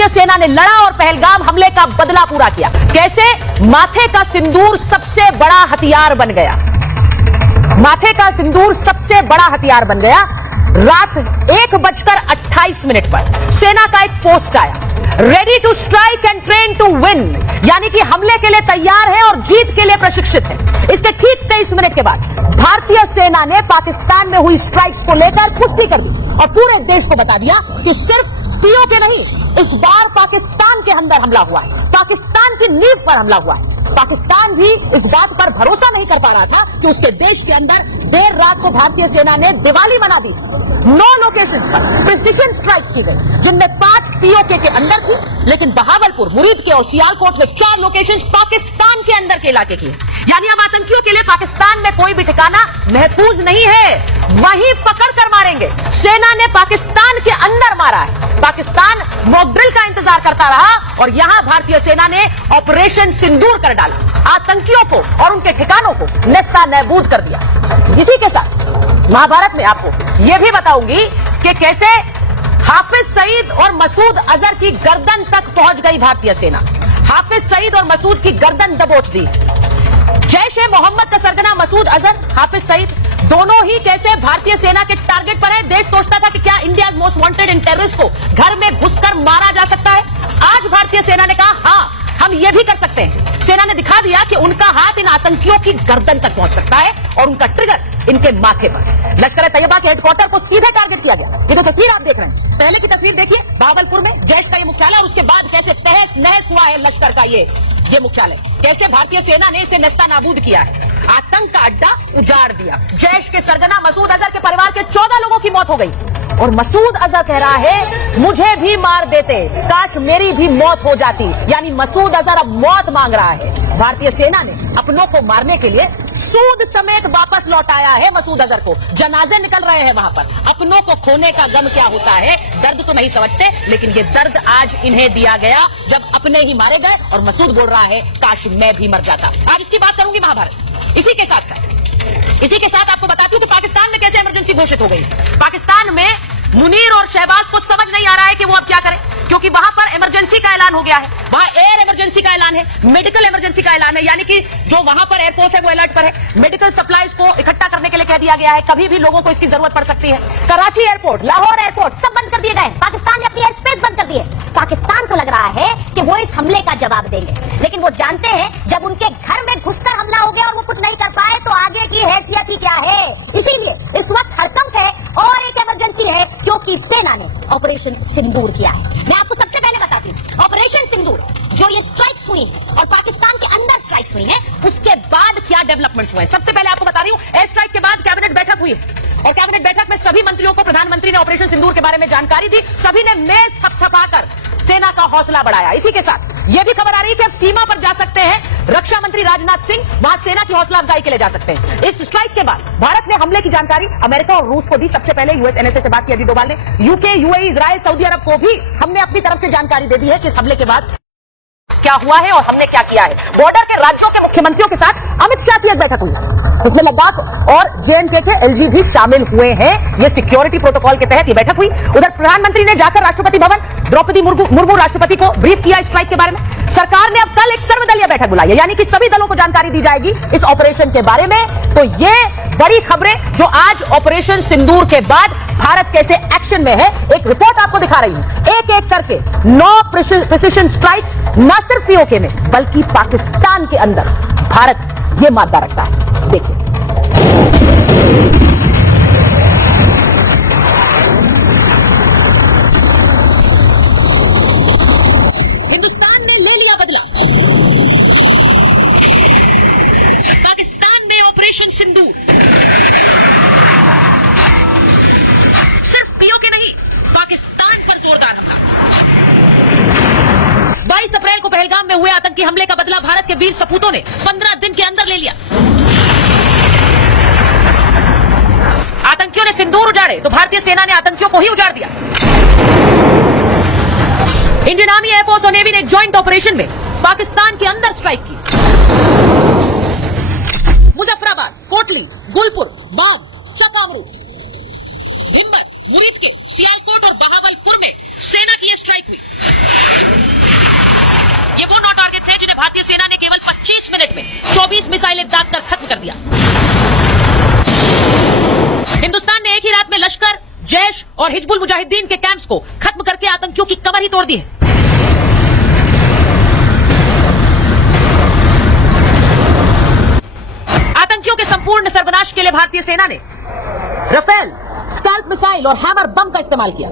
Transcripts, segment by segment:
भारतीय सेना ने लड़ा और पहलगाम हमले का बदला पूरा किया। कैसे? माथे का सिंदूर सबसे बड़ा हथियार बन गया। माथे का सिंदूर सबसे बड़ा हथियार बन गया। रात 1:28 पर सेना का एक पोस्ट आया, ready to strike and train to win, यानी कि हमले के लिए तैयार है और जीत के लिए प्रशिक्षित है। इसके ठीक 23 मिनट के बाद भारतीय सेना ने पाकिस्तान में हुई स्ट्राइक्स को लेकर पुष्टि कर दी और पूरे देश को बता दिया कि सिर्फ पीओके नहीं, इस बार पाकिस्तान के अंदर हमला हुआ, पाकिस्तान की नींव पर हमला हुआ। पाकिस्तान भी इस बात पर भरोसा नहीं कर पा रहा था कि उसके देश के अंदर देर रात को भारतीय सेना ने दिवाली मना दी। 9 लोकेशंस पर प्रिसिशन स्ट्राइक्स की गई, जिनमें 5 पीओके के अंदर थी, लेकिन बहावलपुर, मुरीद के और सियालकोट में 4 लोकेशंस पाकिस्तान के अंदर के इलाके की। यानी अब आतंकियों के लिए पाकिस्तान में कोई भी ठिकाना महफूज नहीं है, वहीं पकड़ कर मारेंगे। सेना ने पाकिस्तान के अंदर मारा है। पाकिस्तान मॉकड्रिल का इंतजार करता रहा और यहां भारतीय सेना ने ऑपरेशन सिंदूर कर डाला, आतंकियों को और उनके ठिकानों को नेस्ता नाबूद कर दिया। इसी के साथ महाभारत में आपको यह भी बताऊंगी कि कैसे हाफिज सईद और मसूद अजहर की गर्दन तक पहुंच गई भारतीय सेना। हाफिज सईद और मसूद की गर्दन दबोच दी। जैश-ए-मोहम्मद का सरगना मसूद अजहर, हाफिज सईद, दोनों ही कैसे भारतीय सेना के टारगेट पर है। देश सोचता था कि क्या इंडिया मोस्ट वांटेड इन टेररिस्ट को घर में घुसकर मारा जा सकता है। आज भारतीय सेना ने कहा हां, हम ये भी कर सकते हैं। सेना ने दिखा दिया कि उनका हाथ इन आतंकियों की गर्दन तक पहुंच सकता है और उनका ट्रिगर इनके माथे पर। लश्कर-ए-तैयबा के हेडक्वार्टर को सीधे टारगेट किया गया। ये जो तस्वीर आप देख रहे हैं, पहले की तस्वीर देखिए, बहावलपुर में जैश का ये मुख्यालय, और उसके बाद कैसे तहस नहस हुआ है लश्कर का ये मुख्यालय। कैसे भारतीय सेना ने इसे नेस्तानाबूद किया है, आतंक का अड्डा उजाड़ दिया। जैश के सरगना मसूद अजहर के परिवार के 14 लोगों की मौत हो गई और मसूद अजहर कह रहा है मुझे भी मार देते, काश मेरी भी मौत हो जाती। यानी मसूद अजहर अब मौत मांग रहा है। भारतीय सेना ने अपनों को मारने के लिए सूद समेत वापस लौटाया है मसूद अजहर को। जनाजे निकल रहे हैं वहां पर। अपनों को खोने का गम क्या होता है, दर्द तो नहीं समझते, लेकिन ये दर्द आज इन्हें दिया गया जब अपने ही मारे गए और मसूद बोल रहा है काश मैं भी मर जाता। आज इसकी बात करूंगी महाभारत। इसी के साथ आपको बताती हूं कि पाकिस्तान में कैसे इमरजेंसी घोषित हो गई। पाकिस्तान में मुनीर और शहबाज को समझ नहीं आ रहा है कि वो अब क्या करें, क्योंकि वहां पर इमरजेंसी का ऐलान हो गया है। वहां एयर इमरजेंसी का ऐलान है, मेडिकल इमरजेंसी का ऐलान है, यानी कि जो वहां पर एयरफोर्स है वो अलर्ट पर है। मेडिकल सप्लाईज को इकट्ठा करने के लिए कह दिया गया है, कभी भी लोगों को इसकी जरूरत पड़ सकती है। कराची एयरपोर्ट, लाहौर एयरपोर्ट सब बंद कर दिए गए। पाकिस्तान ने अपनी एयर स्पेस बंद कर दी है। पाकिस्तान को लग रहा है कि वो इस हमले का जवाब देंगे, लेकिन वो जानते हैं जब उनके घर में घुसकर हमला हो गया और वो कुछ नहीं कर पाए तो आगे की हैसियत ही क्या है। इसीलिए इस वक्त हड़कंप है और एक इमरजेंसी है, क्योंकि सेना ने ऑपरेशन सिंदूर किया है। मैं आपको सबसे पहले बताती हूँ, ऑपरेशन सिंदूर जो ये स्ट्राइक्स हुई है और पाकिस्तान के अंदर स्ट्राइक्स हुई है, उसके बाद क्या डेवलपमेंट्स हुए। सबसे पहले आपको बता रही हूँ, एयर स्ट्राइक के बाद कैबिनेट बैठक हुई है और कैबिनेट बैठक में सभी मंत्रियों को प्रधानमंत्री ने ऑपरेशन सिंदूर के बारे में जानकारी दी। सभी ने मेज थपथपाकर सेना का हौसला बढ़ाया। इसी के साथ यह भी खबर आ रही है कि अब सीमा पर जा सकते हैं रक्षा मंत्री राजनाथ सिंह, वहां सेना की हौसला अफजाई के लिए जा सकते हैं। इस स्ट्राइक के बाद भारत ने हमले की जानकारी अमेरिका और रूस को दी। सबसे पहले यूएस एनएसए से बात की अजीत डोभाल ने। यूके, यूएई, इजराइल, सऊदी अरब को भी हमने अपनी तरफ से जानकारी दे दी है कि इस हमले के बाद क्या हुआ है और हमने क्या किया है। बॉर्डर के राज्यों के मुख्यमंत्रियों के साथ अमित शाह की बैठक हुई, इसमें लद्दाख और जेएंडके के एलजी भी शामिल हुए हैं। ये सिक्योरिटी प्रोटोकॉल के तहत ये बैठक हुई। उधर प्रधानमंत्री ने जाकर राष्ट्रपति भवन द्रौपदी मुर्मू राष्ट्रपति को ब्रीफ किया स्ट्राइक के बारे में। सरकार ने अब कल एक सर्वदलीय बैठक बुलाई है, यानी कि सभी दलों को जानकारी दी जाएगी इस ऑपरेशन के बारे में। तो ये बड़ी खबरें जो आज ऑपरेशन सिंदूर के बाद भारत कैसे एक्शन में है, एक रिपोर्ट आपको दिखा रही हूं। एक एक करके 9 प्रिसिशन स्ट्राइक्स न सिर्फ पीओके में बल्कि पाकिस्तान के अंदर भारत ये मादा रखता है। देखिए, हिंदुस्तान ने ले लिया बदला। पाकिस्तान में ऑपरेशन सिंदूर सिर्फ पीओके नहीं, पाकिस्तान पर जोरदार हमला। 22 अप्रैल को पहलगाम में हुए आतंकी हमले का बदला भारत के वीर सपूतों ने 15 दिन के अंदर ले लिया। आतंकियों ने सिंदूर उजाड़े तो भारतीय सेना ने आतंकियों को ही उजाड़ दिया। इंडियन आर्मी, एयरफोर्स और नेवी ने एक ज्वाइंट ऑपरेशन में पाकिस्तान के अंदर स्ट्राइक की। मुजफ्फराबाद, कोटली, गुलपुर, बाग, चकामरू, भिंबर, मुरीद के, सियालकोट और बहावलपुर में सेना की यह स्ट्राइक हुई। और हिजबुल मुजाहिदीन के कैंप्स को खत्म करके आतंकियों की कमर ही तोड़ दी है। आतंकियों के संपूर्ण सर्वनाश के लिए भारतीय सेना ने राफेल, स्कैल्प मिसाइल और हैमर बम का इस्तेमाल किया।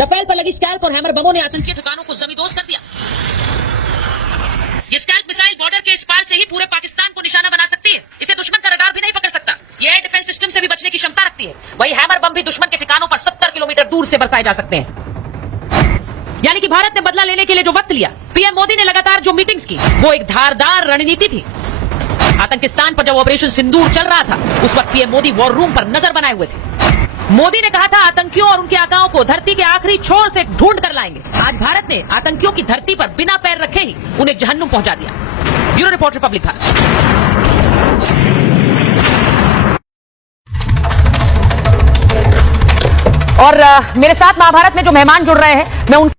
राफेल पर लगी स्कैल्प और हैमर बमों ने आतंकी ठिकानों को जमींदोज कर दिया। ये स्कैल्प मिसाइल बॉर्डर के इस पार से ही पूरे पाकिस्तान को निशाना बना सकती है। इसे दुश्मन का रडार भी नहीं पकड़ सकता। ये एयर डिफेंस सिस्टम से भी बचने की क्षमता रखती है। वही हैमर बम भी दुश्मन के ठिकानों पर 70 किलोमीटर दूर से बरसाए जा सकते हैं। यानी कि भारत ने बदला लेने के लिए जो वक्त लिया, पीएम मोदी ने लगातार जो मीटिंग्स की, वो एक धारदार रणनीति थी। आतंकिस्तान पर जब ऑपरेशन सिंदूर चल रहा था, उस वक्त पीएम मोदी वॉर रूम पर नजर बनाए हुए थे। मोदी ने कहा था आतंकियों और उनके आकाओं को धरती के आखिरी छोर से ढूंढ कर लाएंगे। आज भारत ने आतंकियों की धरती पर बिना पैर रखे ही उन्हें जहन्नुम पहुंचा दिया। Bureau report, Republic Bharat. और मेरे साथ महाभारत में जो मेहमान जुड़ रहे हैं, मैं उन